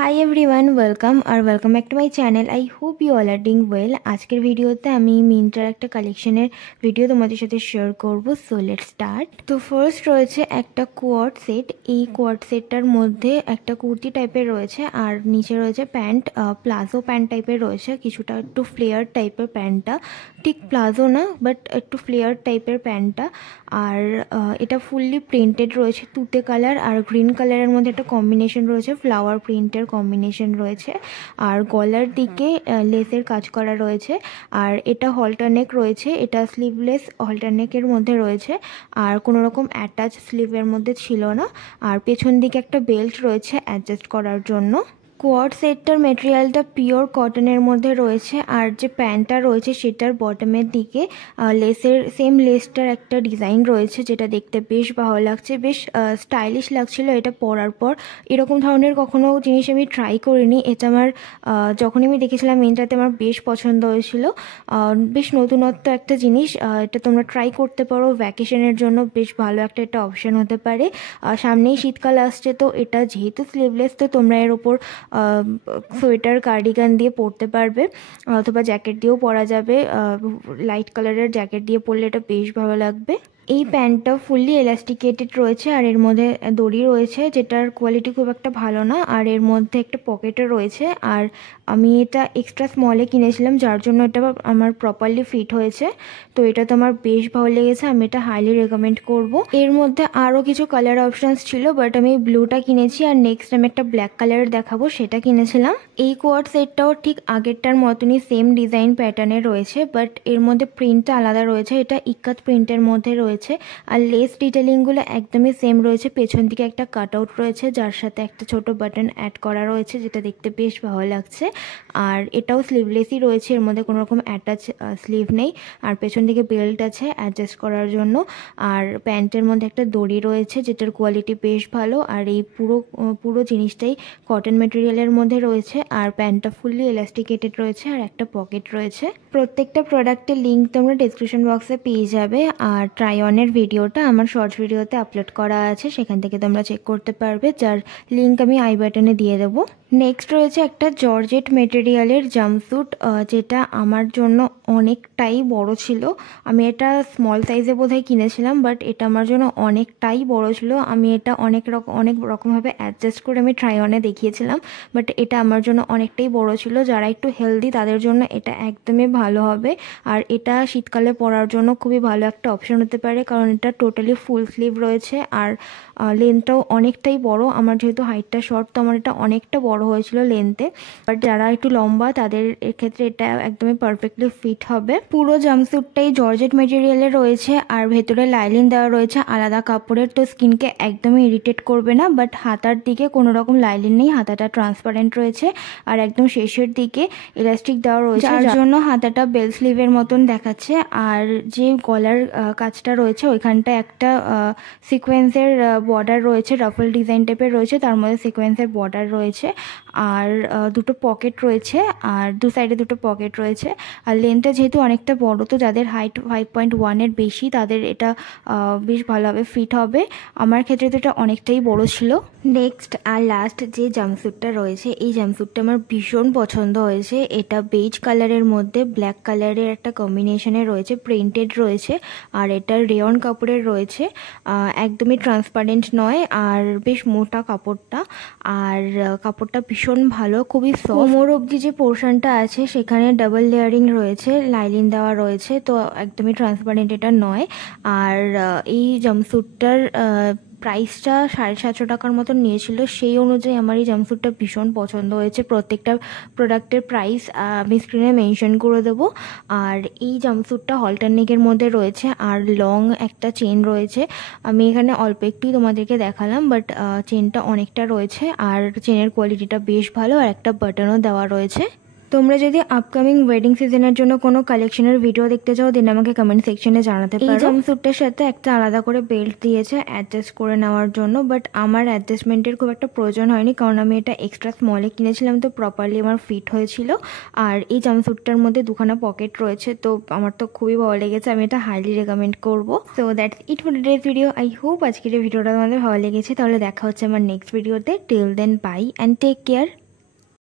Hi everyone, welcome back to my channel. I hope you all are doing well. আজকের ভিডিওতে আমি মিন্ত্রার একটা কালেকশনের ভিডিও তোমাদের সাথে শেয়ার করব। So let's start. তো ফার্স্ট রয়েছে একটা কোয়ার্ড সেট। এই কোয়ার্ড সেটটার মধ্যে একটা কুর্তি টাইপের রয়েছে আর নিচে রয়েছে প্যান্ট, প্লাজো প্যান্ট টাইপের রয়েছে, কিছুটা একটু ফ্লেয়ার টাইপের প্যান্টটা, ঠিক প্লাজো না বাট একটু ফ্লেয়ার টাইপের প্যান্টটা। আর এটা ফুললি প্রিন্টেড রয়েছে, তুতে কালার আর গ্রিন কালারের মধ্যে একটা কম্বিনেশন রয়েছে, ফ্লাওয়ার প্রিন্টের কম্বিনেশন রয়েছে। আর গলার দিকে লেসের কাজ করা রয়েছে। আর এটা হল্টার নেক রয়েছে, এটা স্লিভলেস হল্টার নেকের মধ্যে রয়েছে আর কোনো রকম অ্যাটাচ স্লিভের মধ্যে ছিল না। আর পেছন দিকে একটা বেল্ট রয়েছে অ্যাডজাস্ট করার জন্য। কোয়ার্ড সেটটার মেটেরিয়ালটা পিওর কটনের মধ্যে রয়েছে। আর যে প্যান্টটা রয়েছে সেটার বটমের দিকে লেসের সেম লেসটার একটা ডিজাইন রয়েছে, যেটা দেখতে বেশ ভালো লাগছে, বেশ স্টাইলিশ লাগছিল এটা পরার পর। এরকম ধরনের কখনো জিনিস আমি ট্রাই করিনি। এটা আমার যখনই আমি দেখেছিলাম মিন্ত্রাতে আমার বেশ পছন্দ হয়েছিল, বেশ নতুনত্ব একটা জিনিস। এটা তোমরা ট্রাই করতে পারো, ভ্যাকেশনের জন্য বেশ ভালো একটা এটা অপশান হতে পারে। সামনেই শীতকাল আসছে, তো এটা যেহেতু স্লিভলেস তো তোমরা এর ওপর সোয়েটার কার্ডিগান দিয়ে পরতে পারবে অথবা জ্যাকেট দিয়েও পরা যাবে। লাইট কালারের জ্যাকেট দিয়ে পরলে এটা বেশ ভালো লাগবে। এই প্যান্টটা ফুললি এলাস্টিকেটেড রয়েছে আর এর মধ্যে দড়ি রয়েছে, যেটার কোয়ালিটি খুব একটা ভালো না। আর এর মধ্যে একটা পকেটও রয়েছে। আর আমি এটা এক্সট্রা স্মলে কিনেছিলাম, যার জন্য এটা আমার প্রপারলি ফিট হয়েছে। তো এটা তো আমার বেশ ভালো লেগেছে, আমি এটা হাইলি রেকমেন্ড করব। এর মধ্যে আরও কিছু কালার অপশানস ছিল, বাট আমি ব্লুটা কিনেছি আর নেক্সট আমি একটা ব্ল্যাক কালারের দেখাবো, সেটা কিনেছিলাম। এই কোয়ার্ড সেটটাও ঠিক আগেরটার মতনই সেম ডিজাইন প্যাটার্নের রয়েছে, বাট এর মধ্যে প্রিন্টটা আলাদা রয়েছে, এটা ইক্কাত প্রিন্টের মধ্যে রয়েছে। আর লেস ডিটেলিংগুলো একদমই সেম রয়েছে। পেছন দিকে একটা কাট আউট রয়েছে, যার সাথে একটা ছোট বাটন অ্যাড করা রয়েছে, যেটা দেখতে বেশ ভালো লাগছে। আর এটাও স্লিভলেসই রয়েছে, এর মধ্যে কোনো রকম অ্যাটাচ স্লিভ নেই। আর পেছন দিকে বেল্ট আছে অ্যাডজাস্ট করার জন্য। আর প্যান্টের মধ্যে একটা দড়ি রয়েছে, যেটার কোয়ালিটি বেশ ভালো। আর এই পুরো জিনিসটাই কটন মেটেরিয়ালের মধ্যে রয়েছে। আর প্যান্টটা ফুললি এলাস্টিকেটেড রয়েছে আর একটা পকেট রয়েছে। প্রত্যেকটা প্রোডাক্টের লিঙ্ক তোমরা ডিসক্রিপশন বক্সে পেয়ে যাবে। আর ট্রাই অনের ভিডিওটা আমার শর্টস ভিডিওতে আপলোড করা আছে, সেখান থেকে তোমরা চেক করতে পারবে, যার লিঙ্ক আমি আই বাটনে দিয়ে দেবো। নেক্সট রয়েছে একটা জর্জেট মেটেরিয়ালের জাম্পস্যুট, যেটা আমার জন্য অনেকটাই বড় ছিল। আমি এটা স্মল সাইজে বোধহয় কিনেছিলাম, বাট এটা আমার জন্য অনেকটাই বড় ছিল। আমি এটা অনেক রকমভাবে অ্যাডজাস্ট করে আমি ট্রাই অনে দেখিয়েছিলাম, বাট এটা আমার জন্য অনেকটাই বড় ছিল। যারা একটু হেলদি তাদের জন্য এটা একদমই ভালো হবে। আর এটা শীতকালে পরার জন্য খুবই ভালো একটা অপশন হতে পারে, কারণ এটা টোটালি ফুল স্লিভ রয়েছে আর লেন্থটাও অনেকটাই বড়। আমার যেহেতু হাইটটা শর্ট, তো আমার এটা অনেকটা বড় হয়েছিল লেন্থে, বাট যারা একটু লম্বা তাদের ক্ষেত্রে এটা একদমই পারফেক্টলি ফিট হবে। পুরো জাম্পস্যুটটাই জর্জেট মেটেরিয়ালের রয়েছে আর ভেতরে লাইলিন দেওয়া রয়েছে আলাদা কাপড়ের, তো স্কিনকে একদমই ইরিটেট করবে না। বাট হাতার দিকে কোনো রকম লাইলিন নেই, হাতাটা ট্রান্সপারেন্ট রয়েছে। আর একদম শেষের দিকে ইলাস্টিক দেওয়া রয়েছে, যার জন্য হাতাটা বেল স্লিভের মতন দেখাচ্ছে। আর যে গলার কাজটা রয়েছে ওইখানটা একটা সিকোয়েন্সের বর্ডার রয়েছে, রাফল ডিজাইন টাইপের রয়েছে, তার মধ্যে সিকোয়েন্সের বর্ডার রয়েছে। আর দুটো পকেট রয়েছে, আর দু সাইডে দুটো পকেট রয়েছে। আর লেন্থটা যেহেতু অনেকটা বড়, তো যাদের হাইট 5.1-এর বেশি তাদের এটা বেশ ভালোভাবে ফিট হবে। আমার ক্ষেত্রে তো এটা অনেকটাই বড় ছিল। নেক্সট আর লাস্ট যে জাম্পস্যুটটা রয়েছে, এই জাম্পস্যুটটা আমার ভীষণ পছন্দ হয়েছে। এটা বেজ কালারের মধ্যে ব্ল্যাক কালারের একটা কম্বিনেশনে রয়েছে, প্রিন্টেড রয়েছে। আর এটা রেয়ন কাপড়ের রয়েছে, একদমই ট্রান্সপারেন্ট নয়, আর বেশ মোটা কাপড়টা। আর কাপড়টা ভীষণ ভালো, খুবই কোমর অবধি যে পোর্শনটা আছে সেখানে ডাবল লেয়ারিং রয়েছে, লাইলিন দেওয়া রয়েছে, তো একদমই ট্রান্সপারেন্ট এটা নয়। আর এই জাম্পস্যুটটার প্রাইসটা 750 টাকার মতন নিয়েছিল। সেই অনুযায়ী আমার এই জাম্পস্যুটটা ভীষণ পছন্দ হয়েছে। প্রত্যেকটা প্রোডাক্টের প্রাইস আমি স্ক্রিনে মেনশন করে দেবো। আর এই জাম্পস্যুটটা হল্টার নেকের মধ্যে রয়েছে আর লং একটা চেন রয়েছে। আমি এখানে অল্প একটুই তোমাদেরকে দেখালাম, বাট চেনটা অনেকটা রয়েছে আর চেনের কোয়ালিটিটা বেশ ভালো। আর একটা বাটনও দেওয়া রয়েছে। তোমরা যদি আপকামিং ওয়েডিং সিজনের জন্য কোনো কালেকশনের ভিডিও দেখতে চাও, দেন আমাকে কমেন্ট সেকশনে জানাতে পারো। এই জাম্পস্যুটটার সাথে একটা আলাদা করে বেল্ট দিয়েছে অ্যাডজাস্ট করে নেওয়ার জন্য, বাট আমার অ্যাডজাস্টমেন্টের খুব একটা প্রয়োজন হয়নি, কারণ আমি এটা এক্সট্রা স্মলে কিনেছিলাম, তো প্রপারলি আমার ফিট হয়েছিল। আর এই জাম্পস্যুটটার মধ্যে দুখানা পকেট রয়েছে, তো আমার তো খুবই ভালো লেগেছে, আমি এটা হাইলি রেকমেন্ড করবো। So that's it for today's video. I hope আজকের এই ভিডিওটা তোমাদের ভালো লেগেছে। তাহলে দেখা হচ্ছে আমার নেক্সট ভিডিওতে। Till then bye and take care.